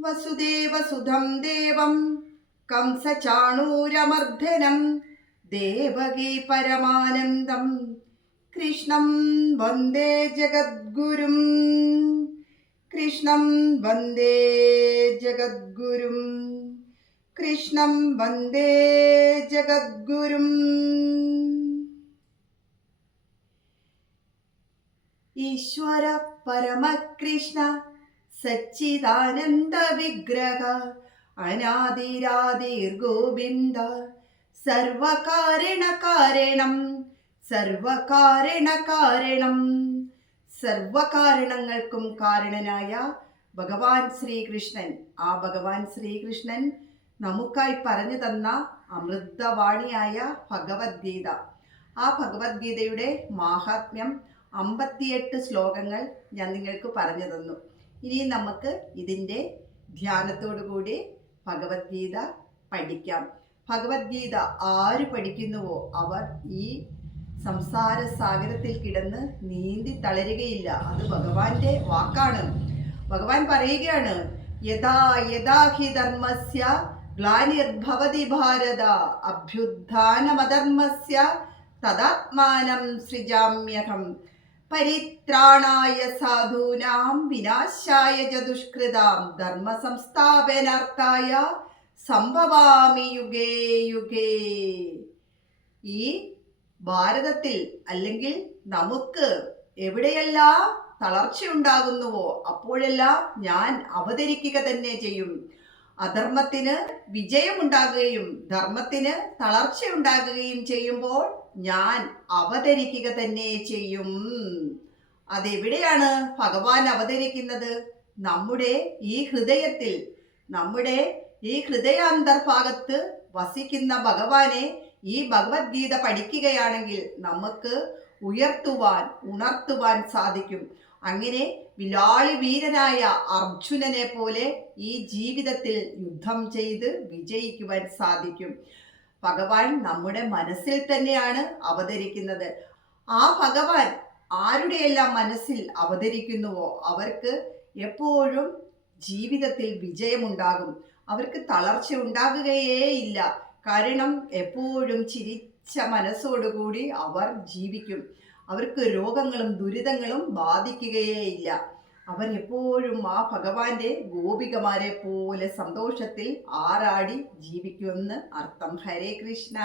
വസുദേവസുധം ദേവം. കംസചാണൂരമർദ്ദനം ദേവകീ പരമാനന്ദം. കൃഷ്ണം വന്ദേ ജഗദ്ഗുരും. കൃഷ്ണം വന്ദേ ജഗദ്ഗുരും. കൃഷ്ണം വന്ദേ ജഗദ്ഗുരും. ഈശ്വര പരമകൃഷ്ണ സച്ചിദാനന്ദ വിഗ്രഹ അനാദിരാദിർ ഗോവിന്ദ സർവകാരണ കാരണം സർവകാരണ കാരണം സർവകാരണങ്ങൾക്കും കാരണനായ ഭഗവാൻ ശ്രീകൃഷ്ണൻ. ആ ഭഗവാൻ ശ്രീകൃഷ്ണൻ നമുക്കായി പറഞ്ഞു തന്ന അമൃതവാണിയായ ഭഗവത്ഗീത ആ ഭഗവത്ഗീതയുടെ മാഹാത്മ്യം അമ്പത്തിയെട്ട് ശ്ലോകങ്ങൾ ഞാൻ നിങ്ങൾക്ക് പറഞ്ഞു തന്നു. ഇനി നമുക്ക് ഇതിന്റെ ധ്യാനത്തോടു കൂടി ഭഗവത്ഗീത പഠിക്കാം. ഭഗവത്ഗീത ആര് പഠിക്കുന്നുവോ അവർ ഈ സംസാര സാഗരത്തിൽ കിടന്ന് നീന്തി തളരുകയില്ല. അത് ഭഗവാന്റെ വാക്കാണ്. ഭഗവാൻ പറയുകയാണ് യഥാ യഥാ ഹി ധർമ്മസ്യ ഗ്ലാനിർഭവതി ഭാരത അഭ്യുത്ഥാനമധർമ്മസ്യ തദാത്മാനം സൃജാമ്യഹം പരിത്രാണായ സാധൂനാം വിനാശായ ചതുഷ്കൃതാം ധർമ്മ സംസ്ഥാപനാർത്ഥായ സംഭവാമി യുഗേ യുഗേ. ഈ ഭാരതത്തിൽ അല്ലെങ്കിൽ നമുക്ക് എവിടെയെല്ലാം തളർച്ചയുണ്ടാകുന്നുവോ അപ്പോഴെല്ലാം ഞാൻ അവതരിക്കുക തന്നെ ചെയ്യും. അധർമ്മത്തിന് വിജയമുണ്ടാകുകയും ധർമ്മത്തിന് തളർച്ചയുണ്ടാകുകയും ചെയ്യുമ്പോൾ ഞാൻ അവതരിക്കുക തന്നെ ചെയ്യും. അതെവിടെയാണ് ഭഗവാൻ അവതരിക്കുന്നത്? നമ്മുടെ ഈ ഹൃദയത്തിൽ നമ്മുടെ ഈ ഹൃദയാന്തർഭാഗത്ത് വസിക്കുന്ന ഭഗവാനെ ഈ ഭഗവത്ഗീത പഠിക്കുകയാണെങ്കിൽ നമുക്ക് ഉയർത്തുവാൻ ഉണർത്തുവാൻ സാധിക്കും. അങ്ങനെ വിലാളി വീരനായ അർജുനനെ പോലെ ഈ ജീവിതത്തിൽ യുദ്ധം ചെയ്ത് വിജയിക്കുവാൻ സാധിക്കും. ഭഗവാൻ നമ്മുടെ മനസ്സിൽ തന്നെയാണ് അവതരിക്കുന്നത്. ആ ഭഗവാൻ ആരുടെയെല്ലാം മനസ്സിൽ അവതരിക്കുന്നുവോ അവർക്ക് എപ്പോഴും ജീവിതത്തിൽ വിജയമുണ്ടാകും. അവർക്ക് തളർച്ച ഉണ്ടാകുകയേ ഇല്ല കാരണം എപ്പോഴും ചിരിച്ച മനസ്സോടുകൂടി അവർ ജീവിക്കും. അവർക്ക് രോഗങ്ങളും ദുരിതങ്ങളും ബാധിക്കുകയേ അവർ എപ്പോഴും ആ ഭഗവാന്റെ ഗോപികമാരെ പോലെ സന്തോഷത്തിൽ ആറാടി ജീവിക്കുമെന്ന് അർത്ഥം. ഹരേ കൃഷ്ണ.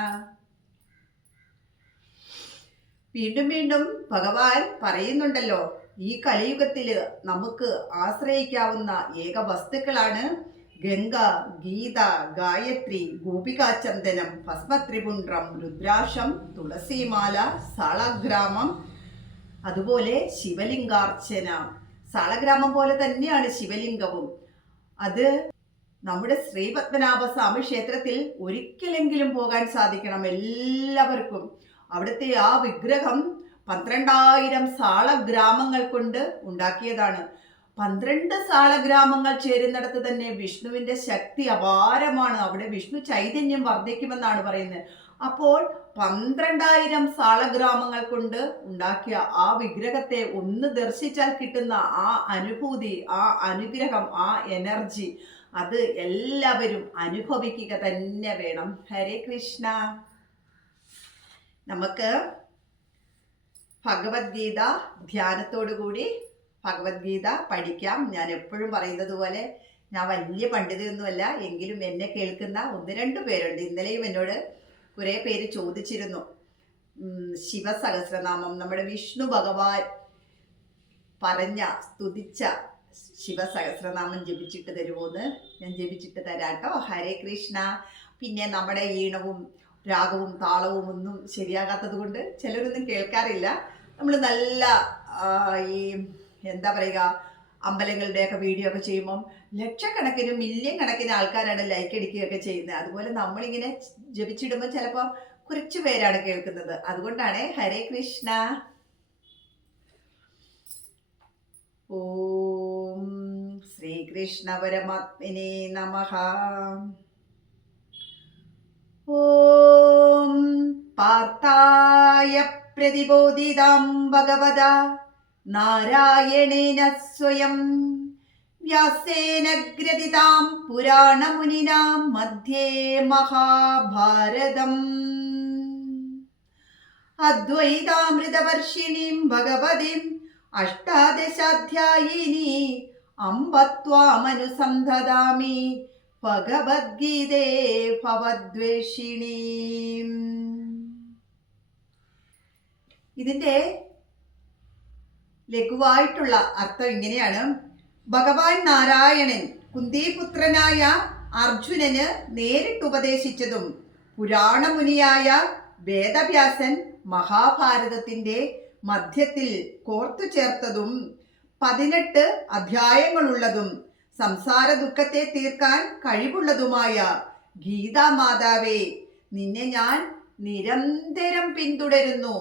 വീണ്ടും വീണ്ടും ഭഗവാൻ പറയുന്നുണ്ടല്ലോ ഈ കലിയുഗത്തിൽ നമുക്ക് ആശ്രയിക്കാവുന്ന ഏക വസ്തുക്കളാണ് ഗംഗ ഗീത ഗായത്രി ഗോപികാചന്ദനം ഭസ്മത്രിപുണ്ട്രം രുദ്രാക്ഷം തുളസിമാല സളഗ്രാമം അതുപോലെ ശിവലിംഗാർച്ചന സാളഗ്രാമം പോലെ തന്നെയാണ് ശിവലിംഗവും. അത് നമ്മുടെ ശ്രീപത്മനാഭ സ്വാമി ക്ഷേത്രത്തിൽ ഒരിക്കലെങ്കിലും പോകാൻ സാധിക്കണം എല്ലാവർക്കും. അവിടുത്തെ ആ വിഗ്രഹം പന്ത്രണ്ടായിരം സാളഗ്രാമങ്ങൾ കൊണ്ട് ഉണ്ടാക്കിയതാണ്. പന്ത്രണ്ട് സാളഗ്രാമങ്ങൾ ചേരുന്നിടത്ത് തന്നെ വിഷ്ണുവിന്റെ ശക്തി അപാരമാണ്. അവിടെ വിഷ്ണു ചൈതന്യം വർദ്ധിക്കുമെന്നാണ് പറയുന്നത്. അപ്പോൾ പന്ത്രണ്ടായിരം സാളഗ്രാമങ്ങൾ കൊണ്ട് ഉണ്ടാക്കിയ ആ വിഗ്രഹത്തെ ഒന്ന് ദർശിച്ചാൽ കിട്ടുന്ന ആ അനുഭൂതി ആ അനുഗ്രഹം ആ എനർജി അത് എല്ലാവരും അനുഭവിക്കുക തന്നെ വേണം. ഹരേ കൃഷ്ണ. നമുക്ക് ഭഗവത്ഗീത ധ്യാനത്തോടു കൂടി ഭഗവത്ഗീത പഠിക്കാം. ഞാൻ എപ്പോഴും പറയുന്നത് പോലെ ഞാൻ വലിയ പണ്ഡിതയൊന്നുമല്ല എങ്കിലും എന്നെ കേൾക്കുന്ന ഒന്ന് രണ്ട് പേരുണ്ട്. ഇന്നലെയും എന്നോട് കുറേ പേര് ചോദിച്ചിരുന്നു. ശിവസഹസ്രനാമം നമ്മുടെ വിഷ്ണു ഭഗവാൻ പറഞ്ഞ സ്തുതിച്ച ശിവസഹസ്രനാമം ജപിച്ചിട്ട് തരുമോന്ന് ഞാൻ ജപിച്ചിട്ട് തരാട്ടോ. ഹരേ കൃഷ്ണ. പിന്നെ നമ്മുടെ ഈണവും രാഗവും താളവും ഒന്നും ശരിയാകാത്തത് കൊണ്ട് ചിലരൊന്നും കേൾക്കാറില്ല. നമ്മൾ നല്ല ഈ എന്താ പറയുക അമ്പലങ്ങളുടെയൊക്കെ വീഡിയോ ഒക്കെ ചെയ്യുമ്പം ലക്ഷക്കണക്കിന് മില്യൺ കണക്കിന് ആൾക്കാരാണ് ലൈക്ക് അടിക്കുകയൊക്കെ ചെയ്യുന്നത്. അതുപോലെ നമ്മളിങ്ങനെ ജപിച്ചിടുമ്പോൾ ചിലപ്പോൾ കുറച്ച് പേരാണ് കേൾക്കുന്നത്. അതുകൊണ്ടാണ് ഹരേ കൃഷ്ണ. ഓം ശ്രീകൃഷ്ണ പരമാത്മനെ നമ. ഓം പാർത്തായ പ്രതിബോധിതം ഭഗവതാ നാരായണേന സ്വയം. വ്യാസേന ഗ്രഥിതാം പുരാണമുനിനാം മധ്യേ മഹാഭാരതം. അദ്വൈതാമൃതവർഷിണീം ഭഗവതിം അഷ്ടാദശാധ്യായിനി അമ്പത്വാമനുസന്ധദാമി ഭഗവദ്ഗീതേ ഭവദ്വേഷിണീം. ഇതിന്റെ ലഘുവായിട്ടുള്ള അർത്ഥം ഇങ്ങനെയാണ്. ഭഗവാൻ നാരായണൻ കുന്തിപുത്രനായ അർജുനന് നേരിട്ട് ഉപദേശിച്ചതും പുരാണമുനിയായ വേദവ്യാസൻ മഹാഭാരതത്തിന്റെ മധ്യത്തിൽ കോർത്തു ചേർത്തതും പതിനെട്ട് അധ്യായങ്ങളുള്ളതും സംസാര ദുഃഖത്തെ തീർക്കാൻ കഴിവുള്ളതുമായ ഗീതാ മാതാവേ നിന്നെ ഞാൻ നിരന്തരം പിന്തുടരുന്നു.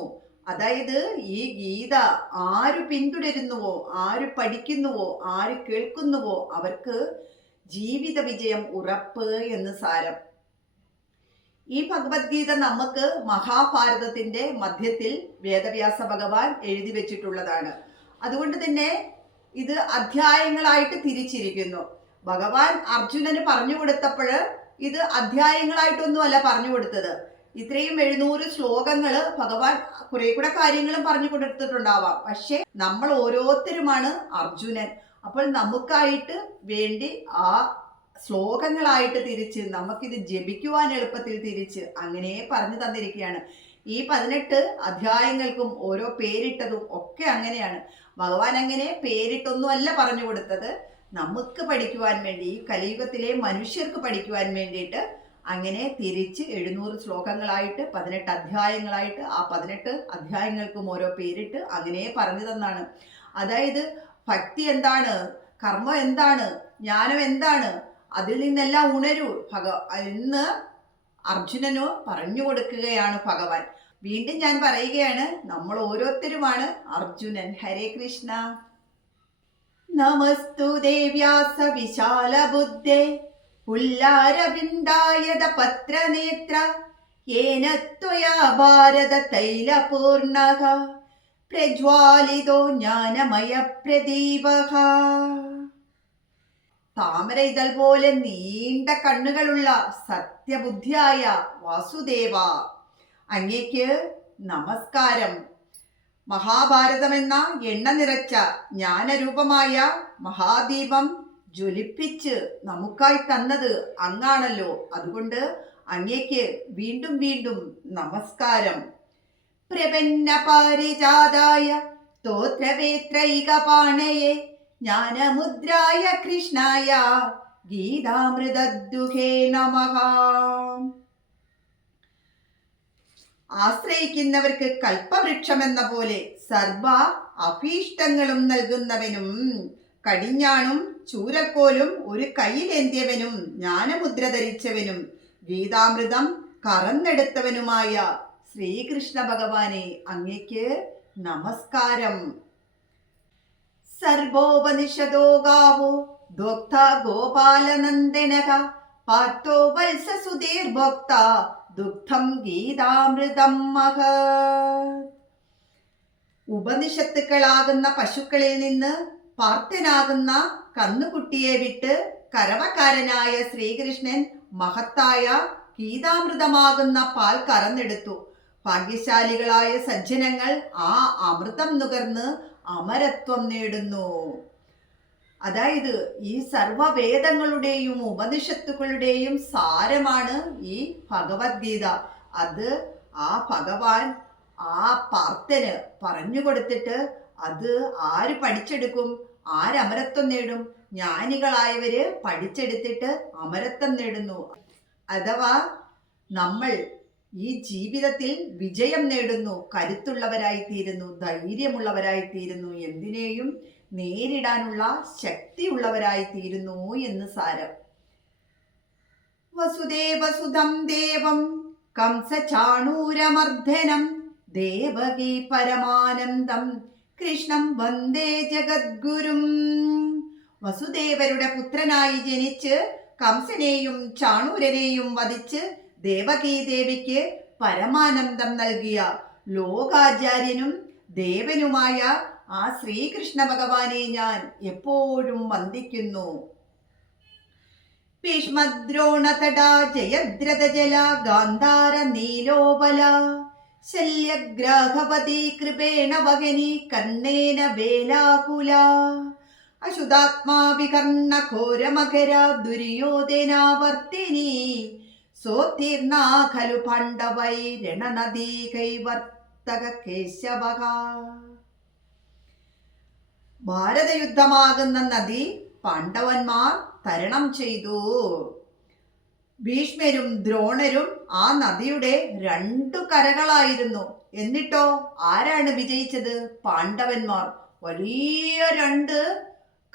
അതായത് ഈ ഗീത ആര് പിന്തുടരുന്നുവോ ആര് പഠിക്കുന്നുവോ ആര് കേൾക്കുന്നുവോ അവർക്ക് ജീവിത വിജയം ഉറപ്പ് എന്ന് സാരം. ഈ ഭഗവത്ഗീത നമുക്ക് മഹാഭാരതത്തിന്റെ മധ്യത്തിൽ വേദവ്യാസ ഭഗവാൻ എഴുതി വെച്ചിട്ടുള്ളതാണ്. അതുകൊണ്ട് തന്നെ ഇത് അധ്യായങ്ങളായിട്ട് തിരിച്ചിരിക്കുന്നു. ഭഗവാൻ അർജുനന് പറഞ്ഞു കൊടുത്തപ്പോൾ ഇത് അധ്യായങ്ങളായിട്ടൊന്നുമല്ല പറഞ്ഞു കൊടുത്തത്. ഇത്രയും എഴുന്നൂറ് ശ്ലോകങ്ങൾ ഭഗവാൻ കുറെ കൂടെ കാര്യങ്ങളും പറഞ്ഞു കൊടുത്തിട്ടുണ്ടാവാം. പക്ഷെ നമ്മൾ ഓരോരുത്തരുമാണ് അർജുനൻ. അപ്പോൾ നമുക്കായിട്ട് വേണ്ടി ആ ശ്ലോകങ്ങളായിട്ട് തിരിച്ച് നമുക്കിത് ജപിക്കുവാൻ എളുപ്പത്തിൽ തിരിച്ച് അങ്ങനെ പറഞ്ഞു തന്നിരിക്കുകയാണ്. ഈ പതിനെട്ട് അധ്യായങ്ങൾക്കും ഓരോ പേരിട്ടതും ഒക്കെ അങ്ങനെയാണ്. ഭഗവാൻ അങ്ങനെ പേരിട്ടൊന്നുമല്ല പറഞ്ഞു കൊടുത്തത്. നമുക്ക് പഠിക്കുവാൻ വേണ്ടി ഈ കലിയുഗത്തിലെ മനുഷ്യർക്ക് പഠിക്കുവാൻ വേണ്ടിയിട്ട് അങ്ങനെ തിരിച്ച് എഴുന്നൂറ് ശ്ലോകങ്ങളായിട്ട് പതിനെട്ട് അധ്യായങ്ങളായിട്ട് ആ പതിനെട്ട് അധ്യായങ്ങൾക്കും ഓരോ പേരിട്ട് അങ്ങനെ പറഞ്ഞു തന്നാണ്. അതായത് ഭക്തി എന്താണ്? കർമ്മം എന്താണ്? ജ്ഞാനം എന്താണ്? അതിൽ നിന്നെല്ലാം ഉണരൂ. ഭഗ എന്ന് അർജുനനോ പറഞ്ഞു കൊടുക്കുകയാണ് ഭഗവാൻ. വീണ്ടും ഞാൻ പറയുകയാണ് നമ്മൾ ഓരോരുത്തരുമാണ്. അർജുനൻ ഹരേ കൃഷ്ണ. നമസ്തു ദേവ്യാസ വിശാല ബുദ്ധേ പുല്ലാരവിന്ദായത പത്രനേത്ര येन त्वया തൈലപൂർണക പ്രജ്വാലിതോ ജ്ഞാനമയ പ്രദീപക. താമര ഇതൾ പോലെ നീണ്ട കണ്ണുകളുള്ള സത്യബുദ്ധിയായ വാസുദേവ അങ്ങേക്ക് നമസ്കാരം. മഹാഭാരതമെന്ന എണ്ണ നിറച്ച ജ്ഞാനരൂപമായ മഹാദീപം ജ്വലിപ്പിച്ച് നമുക്കായി തന്നത് അങ്ങാണല്ലോ. അതുകൊണ്ട് അങ്ങേക്ക് വീണ്ടും വീണ്ടും നമസ്കാരം. പ്രപന്ന പാരിജാതായ സ്തോത്രവേത്രൈകപാണയെ ജ്ഞാനമുദ്രായ കൃഷ്ണായ ഗീതാമൃതദ്ദുഹേ നമഃ. ആശ്രയിക്കുന്നവർക്ക് കൽപ്പവൃക്ഷമെന്ന പോലെ സർവ അഭീഷ്ടങ്ങളും നൽകുന്നവനും കടിഞ്ഞാണും ചൂരക്കോലും ഒരു കയ്യിലേന്തിയവനും ജ്ഞാനമുദ്ര ധരിച്ചവനും ഗീതാമൃതം കറന്നെടുത്തവനുമായ ശ്രീകൃഷ്ണ ഭഗവാനെ അങ്ങയ്ക്ക് നമസ്കാരം. സർവോപനിഷദോ ഗാവോ ദോക്ത ഗോപാലനന്ദനക പാർത്തോ വത്സസുധീർഭോക്ത ദുഗ്ധം ഗീതാമൃതം മഹ ഉപനിഷത്തുക്കളാകുന്ന പശുക്കളിൽ നിന്ന് പാർത്ഥനാകുന്ന കന്നുകുട്ടിയെ വിട്ട് കരവക്കാരനായ ശ്രീകൃഷ്ണൻ മഹത്തായ ഗീതാമൃതമാകുന്ന പാൽ കറന്നെടുത്തു. ഭാഗ്യശാലികളായ സജ്ജനങ്ങൾ ആ അമൃതം നുകർന്ന് അമരത്വം നേടുന്നു. അതായത് ഈ സർവവേദങ്ങളുടെയും ഉപനിഷത്തുക്കളുടെയും സാരമാണ് ഈ ഭഗവത്ഗീത. അത് ആ ഭഗവാൻ ആ പാർത്തന് പറഞ്ഞു കൊടുത്തിട്ട് അത് ആര് പഠിച്ചെടുക്കും? ആര് അമരത്വം നേടും. ജ്ഞാനികളായവര് പഠിച്ചെടുത്തിട്ട് അമരത്വം നേടുന്നു. അഥവാ നമ്മൾ ഈ ജീവിതത്തിൽ വിജയം നേടുന്നു. കരുത്തുള്ളവരായിത്തീരുന്നു. ധൈര്യമുള്ളവരായിത്തീരുന്നു. എന്തിനേയും നേരിടാനുള്ള ശക്തിയുള്ളവരായിത്തീരുന്നു എന്ന് സാരം. വസുദേവസുതം ദേവം കംസചാണൂരമർദ്ദനം. ദേവകി പരമാനന്ദം. കൃഷ്ണം വന്ദേ ജഗദ്ഗുരും. വസുദേവരുടെ പുത്രനായി ജനിച്ച് കംസനെയും ചാണൂരനെയും വധിച്ച് ദേവകീ ദേവിക്ക് പരമാനന്ദം നൽകിയ ലോകാചാര്യനും ദേവനുമായ ആ ശ്രീകൃഷ്ണ ഭഗവാനെ ഞാൻ എപ്പോഴും വന്ദിക്കുന്നു. ഭീഷ്മദ്രോണതടാ ജയദ്രഥജല ഗാന്ധാര നീലോപല ശല്യഗ്രാഹവതി കൃപേണ വഹനി കർണേന വേലാകുല. അശുതാത്മാ വികർണ ഘോരമകര ദുര്യോധനാവർത്തിനി സോത്തീർണാ ഖലു പാണ്ഡവൈ രണനദീ കൈവർത്തക കേശവ ഭാരതയുദ്ധമാകുന്ന നദി പാണ്ഡവന്മാർ തരണം ചെയ്തു. ഭീഷ്മരും ദ്രോണരും ആ നദിയുടെ രണ്ടു കരകളായിരുന്നു. എന്നിട്ടോ? ആരാണ് വിജയിച്ചത്? പാണ്ഡവന്മാർ. വലിയ രണ്ട്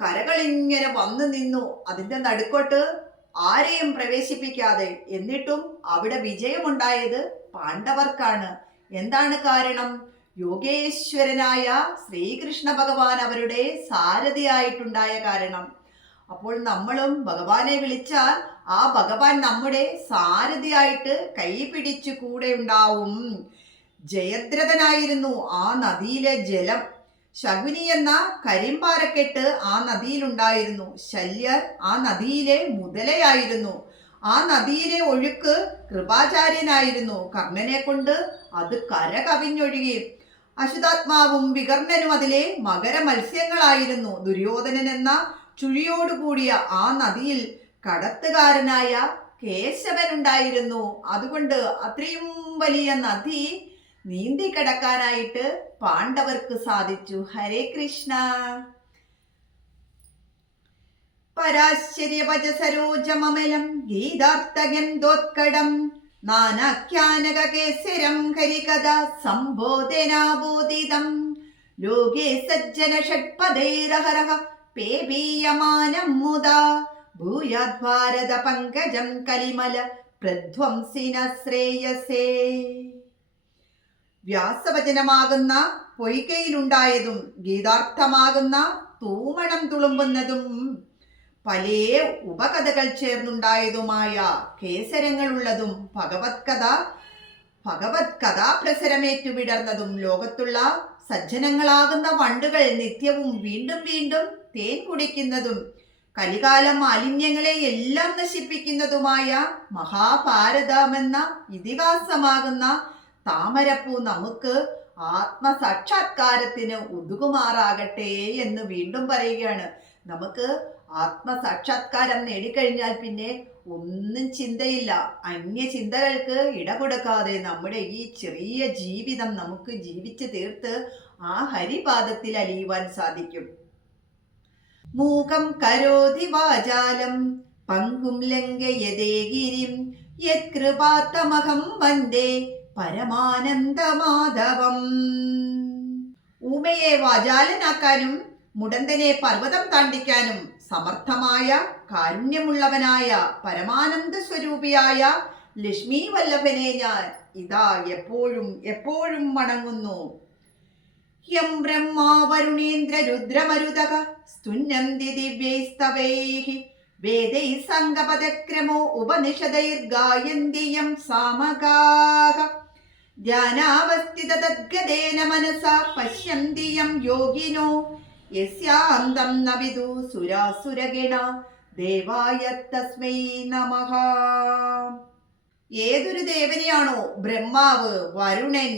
കരകൾ ഇങ്ങനെ വന്നു നിന്നു. അതിന്റെ നടുക്കോട്ട് ആരെയും പ്രവേശിപ്പിക്കാതെ. എന്നിട്ടും അവിടെ വിജയമുണ്ടായത് പാണ്ഡവർക്കാണ്. എന്താണ് കാരണം? യോഗേശ്വരനായ ശ്രീകൃഷ്ണ ഭഗവാൻ അവരുടെ സാരഥിയായിട്ടുണ്ടായ കാരണം. അപ്പോൾ നമ്മളും ഭഗവാനെ വിളിച്ചാൽ ആ ഭഗവാൻ നമ്മുടെ സാരഥിയായിട്ട് കൈപിടിച്ചു കൂടെ ഉണ്ടാവും. ജയദ്രഥനായിരുന്നു ആ നദിയിലെ ജലം. ശകുനി എന്ന കരിമ്പാരക്കെട്ട് ആ നദിയിലുണ്ടായിരുന്നു. ശല്യർ ആ നദിയിലെ മുതലയായിരുന്നു. ആ നദിയിലെ ഒഴുക്ക് കൃപാചാര്യനായിരുന്നു. കർണനെ കൊണ്ട് അത് കര കവിഞ്ഞൊഴുകി അശുതാത്മാവും വികർണനും അതിലെ മകര മത്സ്യങ്ങളായിരുന്നു ദുര്യോധനൻ എന്ന ചുഴിയോടുകൂടിയ ആ നദിയിൽ കടത്തുകാരനായ കേശവൻ ഉണ്ടായിരുന്നു അതുകൊണ്ട് അത്രയും വലിയ നദി നീന്തി കടക്കാനായിട്ട് പാണ്ഡവർക്ക് സാധിച്ചു. ഹരേ കൃഷ്ണ. പരാശ്ചര്യവച സരോജമമലം ദോത്കടം നാനാഖ്യാനകേസരം ഹരികഥ സംബോധനാബോധിതം. ലോകേ സജ്ജന ഷഡ്പദൈരഹരഹ. പേബീയമാനം മുദാ ഭൂയാത് പങ്കജം കലിമല പ്രധ്വംസിന ശ്രേയസേ. വ്യാസവചനമാകുന്ന പൊയ്കയിലുണ്ടായതും ഗീതാർത്ഥമാകുന്ന തൂമണം തുളുമ്പുന്നതും പലേ ഉപകഥകൾ ചേർന്നുണ്ടായതുമായ കേസരങ്ങളുള്ളതും ഭഗവത് കഥ ഭഗവത് കഥാപ്രസരമേറ്റു വിടർന്നതും ലോകത്തുള്ള സജ്ജനങ്ങളാകുന്ന വണ്ടുകൾ നിത്യവും വീണ്ടും വീണ്ടും തേൻ കുടിക്കുന്നതും കലികാലം മാലിന്യങ്ങളെ എല്ലാം നശിപ്പിക്കുന്നതുമായ മഹാഭാരതമെന്ന ഇതിഹാസമാകുന്ന താമരപ്പൂ നമുക്ക് ആത്മസാക്ഷാത്കാരത്തിന് ഒതുകുമാറാകട്ടെ എന്ന് വീണ്ടും പറയുകയാണ്. നമുക്ക് ആത്മസാക്ഷാത്കാരം നേടിക്കഴിഞ്ഞാൽ പിന്നെ ഒന്നും ചിന്തയില്ല. അന്യ ചിന്തകൾക്ക് ഇട കൊടുക്കാതെ നമ്മുടെ ഈ ചെറിയ ജീവിതം നമുക്ക് ജീവിച്ചു തീർത്ത് ആ ഹരിപാദത്തിൽ അലിയുവാൻ സാധിക്കും. മൂകം കരോതി വാചാലം പങ്കും ലംഘയതേ ഗിരിം. യത്കൃപാത്തമഹം വന്ദേ പരമാനന്ദ മാധവം ഊമയെ വാചാലനാക്കാനും മുടന്തനെ പർവതം താണ്ടിക്കാനും സമർത്ഥമായ കാരുണ്യമുള്ളവനായ പരമാനന്ദ സ്വരൂപിയായ ലക്ഷ്മി വല്ലഭനെ ഞാൻ ഇതാ എപ്പോഴും എപ്പോഴും വണങ്ങുന്നു. വരുണേന്ദ്ര രുദ്രമരുതക. സ്തുന്യന്തി ദിവ്യൈസ്തവൈः വേദൈः സംഗപദക്രമോ ഉപനിഷദൈർഗായന്തി യം സാമകാः ധ്യാനാവസ്ഥിത തദ്ഗതേന മനസാ പശ്യന്തി യം യോഗിനോ. യസ്യാന്തം ന വിദു സുരാസുരഗണ. ദേവായ തസ്മൈ നമ ഏതൊരു ദേവനെയാണോ ബ്രഹ്മാവ് വരുണൻ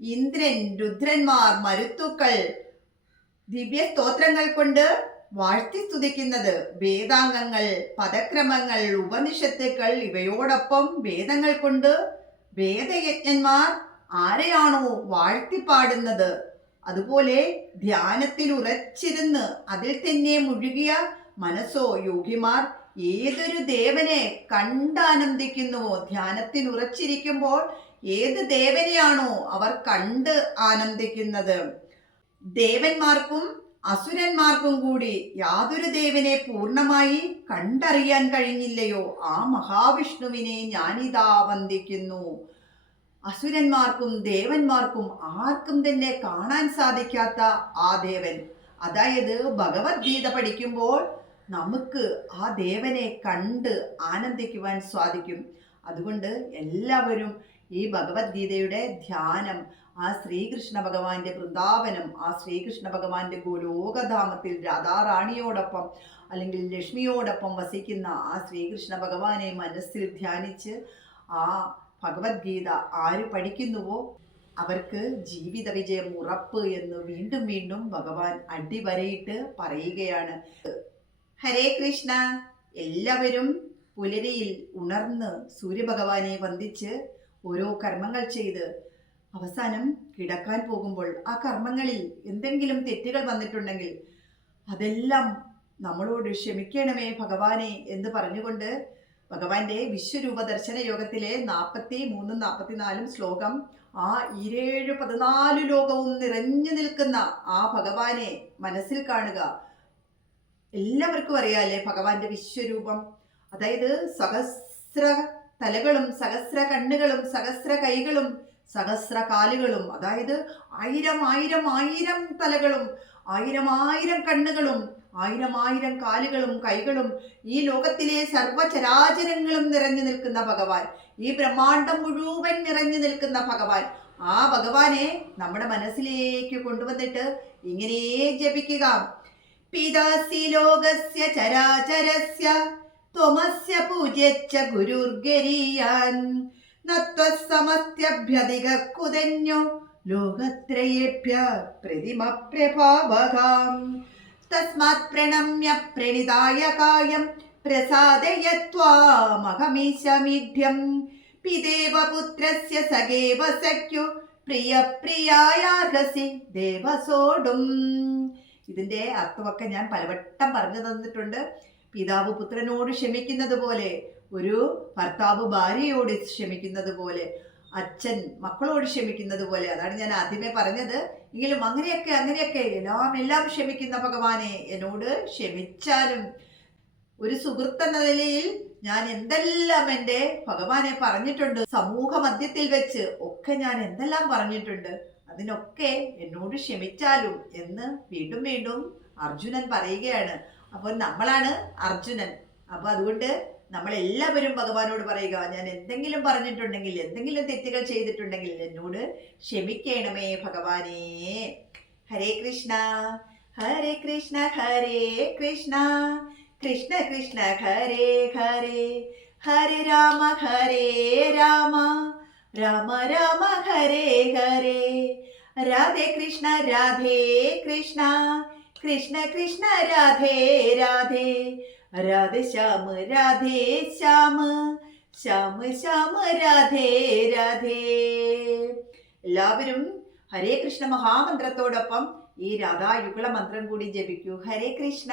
ഇന്ദ്രൻ രുദ്രന്മാർ മരുത്തുക്കൾ ദിവ്യ സ്തോത്രങ്ങൾ കൊണ്ട് വാഴ്ത്തി സ്തുതിക്കുന്നത് വേദാംഗങ്ങൾ പദക്രമങ്ങൾ ഉപനിഷത്തുക്കൾ ഇവയോടൊപ്പം വേദങ്ങൾ കൊണ്ട് വേദയജ്ഞന്മാർ ആരെയാണോ വാഴ്ത്തിപ്പാടുന്നത് അതുപോലെ ധ്യാനത്തിൽ ഉറച്ചിരുന്ന് അതിൽ തന്നെ മുഴുകിയ മനസ്സോ യോഗിമാർ ഏതൊരു ദേവനെ കണ്ടാനന്ദിക്കുന്നുവോ ധ്യാനത്തിൽ ഉറച്ചിരിക്കുമ്പോൾ ഏത് ദേവനെയാണോ അവർ കണ്ട് ആനന്ദിക്കുന്നത്? ദേവന്മാർക്കും അസുരന്മാർക്കും കൂടി യാതൊരു ദേവനെ പൂർണമായി കണ്ടറിയാൻ കഴിഞ്ഞില്ലയോ? ആ മഹാവിഷ്ണുവിനെ ഞാനിതാ വന്ദിക്കുന്നു. അസുരന്മാർക്കും ദേവന്മാർക്കും ആർക്കും തന്നെ കാണാൻ സാധിക്കാത്ത ആ ദേവൻ. അതായത് ഭഗവത്ഗീത പഠിക്കുമ്പോൾ നമുക്ക് ആ ദേവനെ കണ്ട് ആനന്ദിക്കുവാൻ സാധിക്കും. അതുകൊണ്ട് എല്ലാവരും ഈ ഭഗവത്ഗീതയുടെ ധ്യാനം ആ ശ്രീകൃഷ്ണ ഭഗവാന്റെ വൃന്ദാവനം ആ ശ്രീകൃഷ്ണ ഭഗവാന്റെ ഗോലോകധാമത്തിൽ രാധാറാണിയോടൊപ്പം അല്ലെങ്കിൽ ലക്ഷ്മിയോടൊപ്പം വസിക്കുന്ന ആ ശ്രീകൃഷ്ണ ഭഗവാനെ മനസ്സിൽ ധ്യാനിച്ച് ആ ഭഗവത്ഗീത ആര് പഠിക്കുന്നുവോ അവർക്ക് ജീവിത വിജയം ഉറപ്പ് എന്ന് വീണ്ടും വീണ്ടും ഭഗവാൻ അടിവരയിട്ട് പറയുകയാണ്. ഹരേ കൃഷ്ണ. എല്ലാവരും പുലരിയിൽ ഉണർന്ന് സൂര്യഭഗവാനെ വന്ദിച്ച് ഓരോ കർമ്മങ്ങൾ ചെയ്ത് അവസാനം കിടക്കാൻ പോകുമ്പോൾ ആ കർമ്മങ്ങളിൽ എന്തെങ്കിലും തെറ്റുകൾ വന്നിട്ടുണ്ടെങ്കിൽ അതെല്ലാം നമ്മളോട് ക്ഷമിക്കണമേ ഭഗവാനെ എന്ന് പറഞ്ഞുകൊണ്ട് ഭഗവാന്റെ വിശ്വരൂപ ദർശന യോഗത്തിലെ നാൽപ്പത്തി മൂന്നും നാൽപ്പത്തിനാലും ശ്ലോകം ആ ഇരേഴ് പതിനാല് ലോകവും നിറഞ്ഞു നിൽക്കുന്ന ആ ഭഗവാനെ മനസ്സിൽ കാണുക. എല്ലാവർക്കും അറിയാലേ ഭഗവാന്റെ വിശ്വരൂപം? അതായത് സഹസ്ര തലകളും സഹസ്ര കണ്ണുകളും സഹസ്ര കൈകളും സഹസ്ര കാലുകളും അതായത് ആയിരം ആയിരം ആയിരം തലകളും ആയിരം ആയിരം കണ്ണുകളും ആയിരം ആയിരം കാലുകളും കൈകളും ഈ ലോകത്തിലെ സർവചരാചരങ്ങളും നിറഞ്ഞു നിൽക്കുന്ന ഭഗവാൻ ഈ ബ്രഹ്മാണ്ടം മുഴുവൻ നിറഞ്ഞു നിൽക്കുന്ന ഭഗവാൻ. ആ ഭഗവാനെ നമ്മുടെ മനസ്സിലേക്ക് കൊണ്ടുവന്നിട്ട് ഇങ്ങനെ ജപിക്കുക. പിതാസി ലോകസ്യ ചരാചരസ്യ ത്വമസ്യ പൂജ്യച്ച ഗുരുർഗരീയാൻ. നത്വസമസ്ത്യഭ്യധിക കുതന്യോ ലോകത്രയേഭ്യ പ്രതിമ പ്രഭാവകാം. തസ്മാത് പ്രണമ്യ പ്രണിതായ കായം പ്രസാദയത്വാമഹമീശമീഢ്യം പിതേവ പുത്രസ്യ സഖേവ സഖ്യോ പ്രിയ ദേവസോടും ഇതിന്റെ അർത്ഥമൊക്കെ ഞാൻ പലവട്ടം പറഞ്ഞു തന്നിട്ടുണ്ട്. പിതാവ് പുത്രനോട് ക്ഷമിക്കുന്നത് പോലെ ഒരു ഭർത്താവ് ഭാര്യയോട് ക്ഷമിക്കുന്നത് പോലെ അച്ഛൻ മക്കളോട് ക്ഷമിക്കുന്നത് പോലെ. അതാണ് ഞാൻ ആദ്യമേ പറഞ്ഞത്. എങ്കിലും അങ്ങനെയൊക്കെ അങ്ങനെയൊക്കെ എല്ലാം എല്ലാം ക്ഷമിക്കുന്ന ഭഗവാനെ എന്നോട് ക്ഷമിച്ചാലും ഒരു സുഹൃത്ത് എന്ന നിലയിൽ ഞാൻ എന്തെല്ലാം എന്റെ ഭഗവാനെ പറഞ്ഞിട്ടുണ്ട് സമൂഹ മധ്യത്തിൽ വെച്ച് ഒക്കെ ഞാൻ എന്തെല്ലാം പറഞ്ഞിട്ടുണ്ട് അതിനൊക്കെ എന്നോട് ക്ഷമിച്ചാലും എന്ന് വീണ്ടും വീണ്ടും അർജുനൻ പറയുകയാണ്. അപ്പോൾ നമ്മളാണ് അർജുനൻ. അപ്പോൾ അതുകൊണ്ട് നമ്മളെല്ലാവരും ഭഗവാനോട് പറയുക ഞാൻ എന്തെങ്കിലും പറഞ്ഞിട്ടുണ്ടെങ്കിൽ എന്തെങ്കിലും തെറ്റുകൾ ചെയ്തിട്ടുണ്ടെങ്കിൽ എന്നോട് ക്ഷമിക്കണമേ ഭഗവാനേ. ഹരേ കൃഷ്ണ ഹരേ കൃഷ്ണ ഹരേ കൃഷ്ണ. കൃഷ്ണ കൃഷ്ണ ഹരേ ഹരേ. ഹരേ രാമ ഹരേ രാമ. രാമ രാമ ഹരേ ഹരേ. രാധേ കൃഷ്ണ രാധേ കൃഷ്ണ. കൃഷ്ണ കൃഷ്ണ രാധേ രാധേ. രാധേ ശ്യാമ രാധേ ശ്യാമ ശ്യാമ ശ്യാമ രാധേ രാധേ. എല്ലാവരും ഹരേ കൃഷ്ണ മഹാമന്ത്രത്തോടൊപ്പം ഈ രാധായുഗള മന്ത്രം കൂടി ജപിക്കൂ. ഹരേ കൃഷ്ണ.